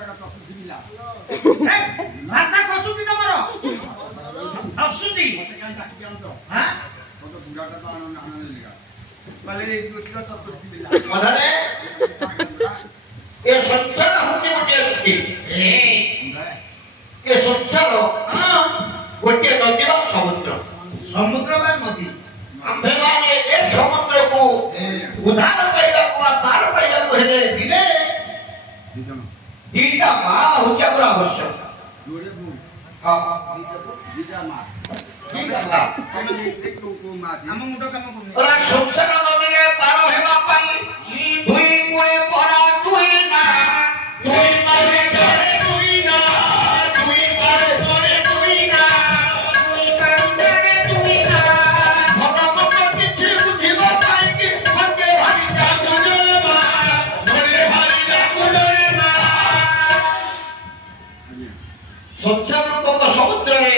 টাকা প্রফিট দিবিলা এই ভাষা কসুতি তোমার হসুতি মতে কাই ডাকি দিও তো হ্যাঁ কত বুড়াটা তো আনন্দ লিগা বলে এই দুটো চত্বর দিবিলা কথানে ଏ ସଂସାର ହଉଛି ଗୋଟିଏ ନଦୀ ଏ ସଂସାର ହଁ ଗୋଟିଏ ନଦୀ ବା ସମୁଦ୍ର ସମୁଦ୍ର ବା ନଦୀ ଆମ୍ଭେମାନେ ଏ ସମୁଦ୍ରକୁ ଉଦ୍ଧାର ପାଇବାକୁ ବା ପାର ପାଇବାକୁ ହେଲେ ଦିଲେ দিজন ଦିଟା ମା ହଉଛି ଆମର ଆବଶ୍ୟକ জোরে বল ହଁ দিজা মা ଦିଟା ମା আমি একটু কো মা দি ଆମ ମୁଣ୍ଡ କାମ କରୁନି ওরা ସଂସାର ନଦୀରେ ପାର ହେବା ପାଇଁ ଦୁଇ କୂଳେ ପରା ଦୁଇ ନା ଦୁଇ ପାରେ ଧରେ ଦୁଇ ନା ଦୁଇ ପାରେ ଧରେ ଦୁଇ ନା ଦୁଇ ପାରେ ଧରେ ଦୁଇ ନା ଭଲ ମନ୍ଦ କିଛି ବୁଝିବ କାହିଁକି ମତେ ଭାରି ଯାଗୁଡରେ ମା ମତେ ଭାରି ଯାଗୁଡରେ ମା ସଂସାର ସମୁଦ୍ରରେ